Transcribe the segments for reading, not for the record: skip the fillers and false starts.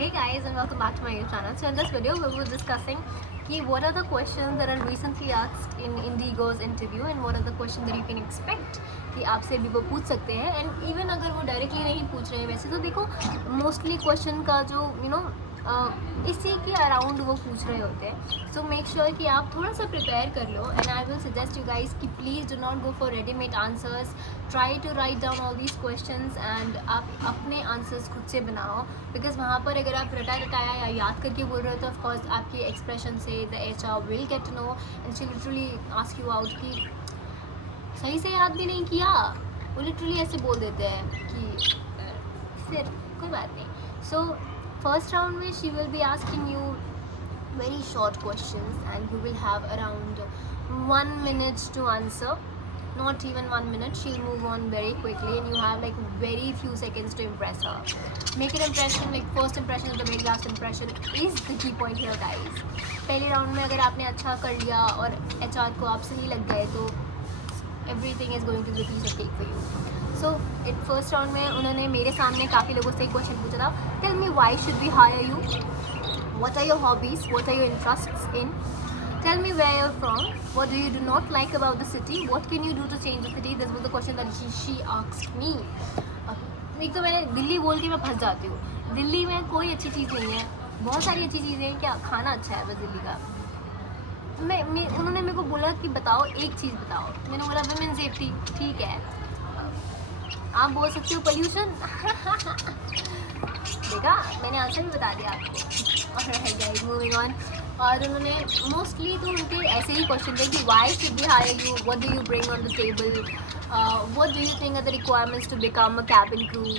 Hey guys, and welcome back to my YouTube channel. So in this video we were discussing what are the questions that are recently asked in Indigo's interview and what are the questions that you can expect कि आपसे भी वो पूछ सकते हैं. And even अगर वो directly नहीं पूछ रहे हैं वैसे तो देखो mostly question का जो इसी के अराउंड वो पूछ रहे होते हैं. सो मेक श्योर कि आप थोड़ा सा प्रिपेयर कर लो. And I will suggest you guys कि please do not go for readymade answers. Try to write down all these questions and आप अपने आंसर्स खुद से बनाओ. बिकॉज वहाँ पर अगर आप रटाया या याद करके बोल रहे हो तो ऑफकोर्स आपके एक्सप्रेशन से the HR will get to know and she literally ask you out कि सही से याद भी नहीं किया. वो लिटरली ऐसे बोल देते हैं कि फिर कोई बात नहीं. सो first round में she will be asking you very short questions and you will have around 1 minute to answer. Not even 1 minute, she'll move on very quickly and you have like very few seconds to impress her. Make an impression, like first impression is the very last impression is the key point here guys. पहले round में अगर आपने अच्छा कर लिया और HR को आपसे नहीं लग गए तो everything is going to be a piece of cake for you. So first round में उन्होंने मेरे सामने काफ़ी लोगों से एक क्वेश्चन पूछा था. Tell me why should we hire you, what are your hobbies, what are your interests in, tell me where you are from, what do you do not like about the city, what can you do to change the city. This was the question that she asked me. एक तो मैंने दिल्ली बोल के मैं फंस जाती हूँ. दिल्ली में कोई अच्छी चीज़ नहीं है. बहुत सारी अच्छी चीज़ें हैं, क्या खाना अच्छा है बस दिल्ली का. उन्होंने मेरे को बोला कि बताओ एक चीज़ बताओ. मैंने बोला वुमेन सेफ्टी. ठीक है, आप बोल सकते हो पोल्यूशन. देखा, मैंने आंसर भी बता दिया आपको. और मूविंग ऑन. और उन्होंने मोस्टली तो उनके ऐसे ही क्वेश्चन थे कि why should we hire you, what do you bring on the table, what do you think are the requirements to become a cabin crew.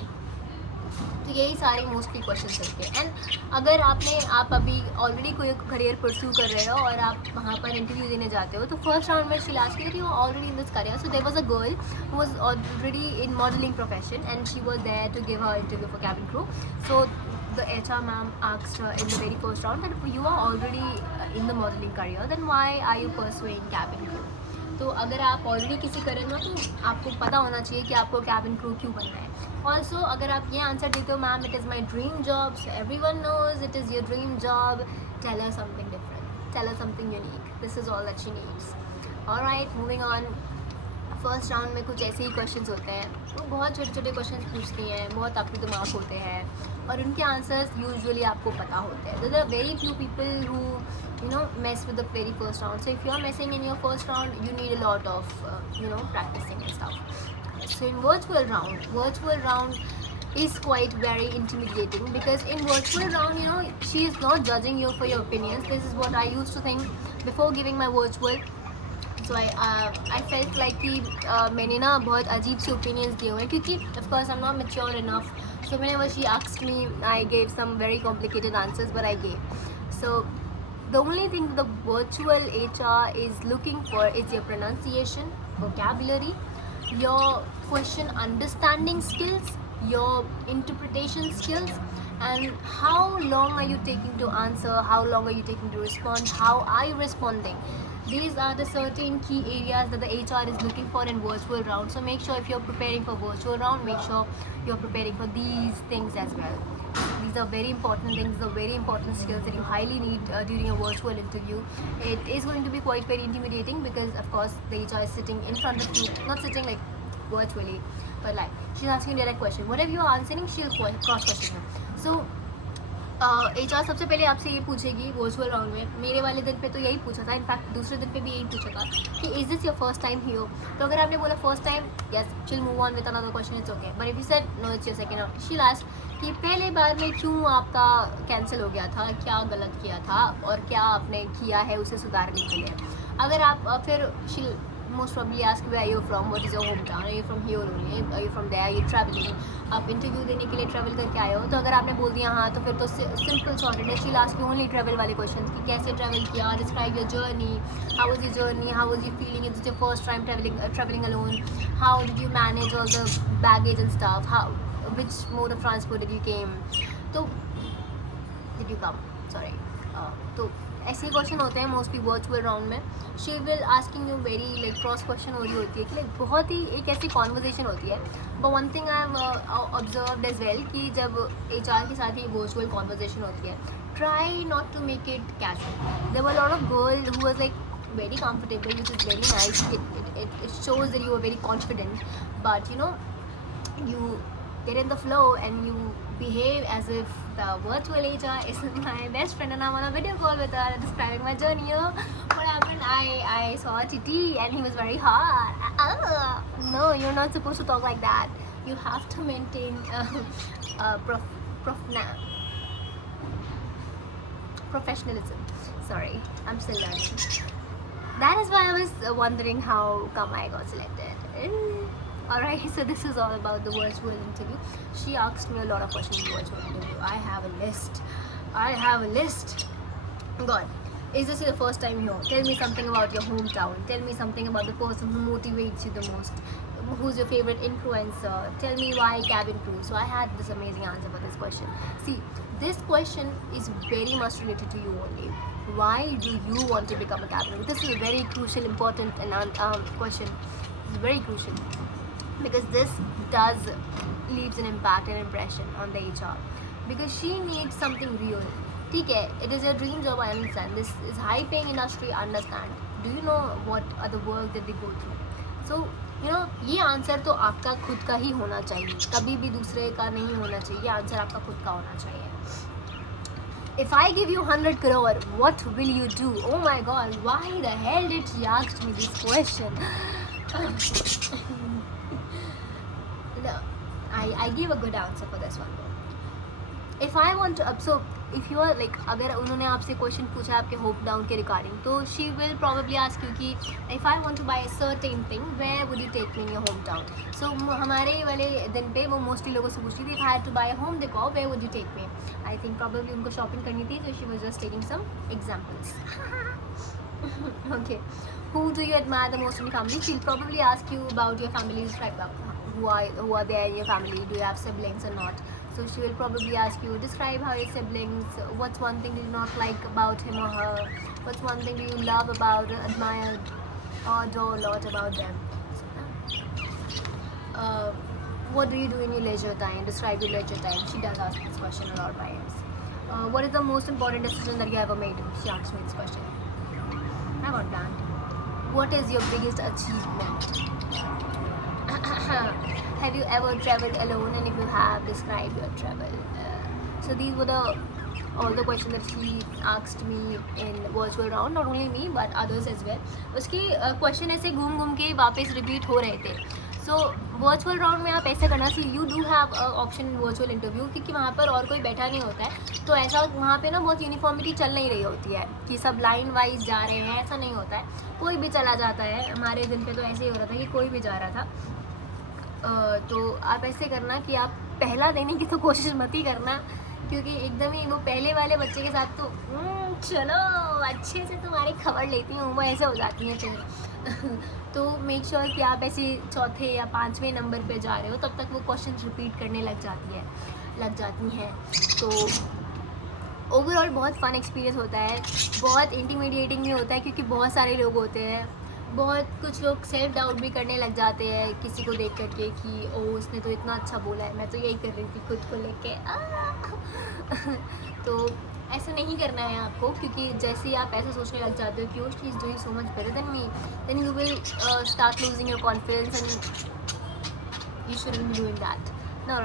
तो यही सारे मोस्टली क्वेश्चन थे. एंड अगर आप अभी ऑलरेडी कोई करियर परस्यू कर रहे हो और आप वहाँ पर इंटरव्यू देने जाते हो तो फर्स्ट राउंड में she asked you already in this career. So there was a girl who was already in modelling profession and she was there to give her interview for cabin crew. So the HR ma'am asked her in the very first round that you are already in the modeling career, then why are you pursuing cabin crew. तो अगर आप already किसी career में हो तो आपको पता होना चाहिए कि आपको कैबिन क्रू क्यों बनना है. ऑल्सो अगर आप ये आंसर देते हो ma'am it is my dream job, so everyone knows it is your dream job, tell her something different, tell her something unique. This is all that she needs. Alright, moving on. First round में कुछ ऐसे ही questions होते हैं. वो बहुत छोटे छोटे questions पूछती हैं, बहुत आपके दिमाग होते हैं और उनके आंसर्स यूजुअली आपको पता होते हैं. There are very few people who mess with the very first round. So if you are messing in your first round, you need a lot of practicing and stuff. So in virtual round is quite very intimidating because in virtual round she is not judging you for your opinions. This is what I used to think before giving my virtual. So I felt like कि मैंने ना बहुत अजीब से opinions दिए हुए हैं क्योंकि of course I am not mature enough. So whenever she asked me I gave some very complicated answers but I gave. So the only thing the virtual HR is looking for is your pronunciation, vocabulary, your question understanding skills, your interpretation skills, and how long are you taking to answer, how long are you taking to respond, how are you responding. These are the certain key areas that the HR is looking for in virtual round. So make sure if you're preparing for virtual round, make sure you're preparing for these things as well. These are very important things, the very important skills that you highly need during a virtual interview. It is going to be quite very intimidating because of course the HR is sitting in front of you, not sitting like virtually but like she's asking a direct question. Whatever you are answering, she'll cross question you. So HR सबसे पहले आपसे ये पूछेगी virtual round में. मेरे वाले दिन पे तो यही पूछा था, इनफैक्ट दूसरे दिन पे भी यही पूछा था कि is this your first time here. तो अगर आपने बोला first time, yes, she'll move on with another question, it's okay. But if you said no it's your second round, she'll ask कि पहले बार में क्यों आपका कैंसिल हो गया था, क्या गलत किया था और क्या आपने किया है उसे सुधारने के लिए. अगर आप फिर शील most probably ask where you're from, what is your hometown, are you from here only, are you from there, are you traveling. आप इंटरव्यू देने के लिए ट्रैवल करके आए हो तो अगर आपने बोल दिया हाँ तो फिर तो सिंपल सॉर्टेड है. शील आस्क यू ओनली ट्रैवल वाले क्वेश्चन कि कैसे ट्रैवल किया, describe your journey, how was your journey, how was your feeling, it's your first time travelling alone, how did you manage all the baggage and stuff, how which mode of transport did you came, तो did you come, sorry, तो ऐसे ही question होते हैं mostly virtual round में. She will asking you very like cross question हो रही होती है कि लाइक बहुत ही एक ऐसी कॉन्वर्जेसन होती है. But one thing I am observe as well कि जब HR के साथ ही वर्चुअल कॉन्वर्जेसन होती है, try not to make it casual. There were lot of girl who was like very comfortable, which is very nice. It shows that you are very confident, but you know, you get in the flow and you behave as if the virtual HR is my best friend and I'm on a video call with her describing my journey. You know what happened? I saw Titi and he was very hot. No, you're not supposed to talk like that. You have to maintain professionalism. Sorry, I'm still learning. That is why I was wondering how come I got selected. Alright, so this is all about the virtual interview. She asked me a lot of questions in the virtual interview. I have a list. God, is this your first time here? Tell me something about your hometown. Tell me something about the person who motivates you the most. Who's your favorite influencer? Tell me why cabin crew. So I had this amazing answer for this question. See, this question is very much related to you only. Why do you want to become a cabin crew? This is a very crucial, important and question. It's very crucial because this does leaves an impact and impression on the HR because she needs something real. ठीक है, it is your dream job. I understand. This is high paying industry. I understand. Do you know what other work that they go through? So you know, ये answer तो आपका खुद का ही होना चाहिए, कभी भी दूसरे का नहीं होना चाहिए. ये आंसर आपका खुद का होना चाहिए. If I give you 100 crore, what will you do? Oh my god, why the hell did she ask me this question? No, I give a good answer for this one. If I want to, so if you are like, अगर उन्होंने आपसे question पूछा आपके home town के regarding, तो she will probably ask you कि if I want to buy a certain thing, where would you take me in your home town? So हमारे वाले दिन पे वो मोस्टली लोगों से पूछती थी if I had to buy a home decor, where would you take me? I think probably उनको शॉपिंग करनी थी, so she was just taking some examples. Okay, who do you admire the most in your family? She'll probably ask you about your family, describe who are there in your family, do you have siblings or not? So she will probably ask you, describe how your siblings, what's one thing do you not like about him or her, what's one thing do you love about, admire or adore a lot about them. What do you do in your leisure time? Describe your leisure time. She does ask this question a lot of times. What is the most important decision that you ever made? She asked me this question. I got blank. What is your biggest achievement? Have you ever traveled alone, and if you have, describe your travel. So these were all the questions that she asked me in virtual round. Not only me but others as well. उसके question ऐसे घूम घूम के वापस repeat हो रहे थे. So virtual round में आप ऐसा करना चाहिए. You do have option in virtual interview क्योंकि वहाँ पर और कोई बैठा नहीं होता है, तो ऐसा वहाँ पे ना बहुत यूनिफॉर्मिटी चल नहीं रही होती है कि सब लाइन वाइज जा रहे हैं. ऐसा नहीं होता है, कोई भी चला जाता है. हमारे दिन पे तो ऐसे ही हो रहा था कि कोई भी जा रहा था. तो आप ऐसे करना कि आप पहला देने की तो कोशिश मत ही करना, क्योंकि एकदम ही वो पहले वाले बच्चे के साथ तो चलो अच्छे से तुम्हारी खबर लेती हूँ, वो ऐसे हो जाती हैं फिर. तो मेक श्योर कि आप ऐसे चौथे या पाँचवें नंबर पे जा रहे हो, तब तक वो क्वेश्चन रिपीट करने लग जाती हैं. तो ओवरऑल बहुत फ़न एक्सपीरियंस होता है, बहुत इंटीमिडिएटिंग भी होता है क्योंकि बहुत सारे लोग होते हैं. बहुत कुछ लोग सेल्फ डाउट भी करने लग जाते हैं किसी को देख करके कि ओ उसने तो इतना अच्छा बोला है, मैं तो यही कर रही थी खुद को लेके. तो ऐसा नहीं करना है आपको, क्योंकि जैसे ही आप ऐसा सोचने लग जाते हो कि oh she is doing so much better than me, then you will start losing your confidence and you shouldn't be doing that. No,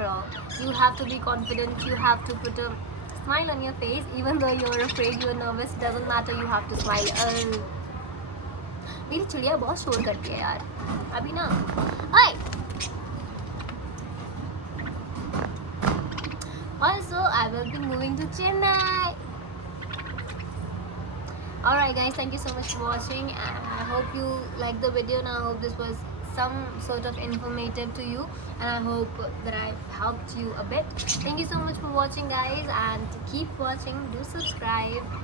you have to be confident, you have to put a smile on your face even though you're afraid, you're nervous, doesn't matter, you have to smile. मेरी चिड़िया बहुत शोर करती है यार अभी ना. हाय. Also, I will be moving to Chennai. Alright guys, thank you so much for watching, and I hope you liked the video, and I hope this was some sort of informative to you, and I hope that I helped you a bit. Thank you so much for watching guys, and keep watching, do subscribe,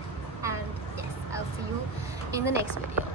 and yes, I'll see you in the next video.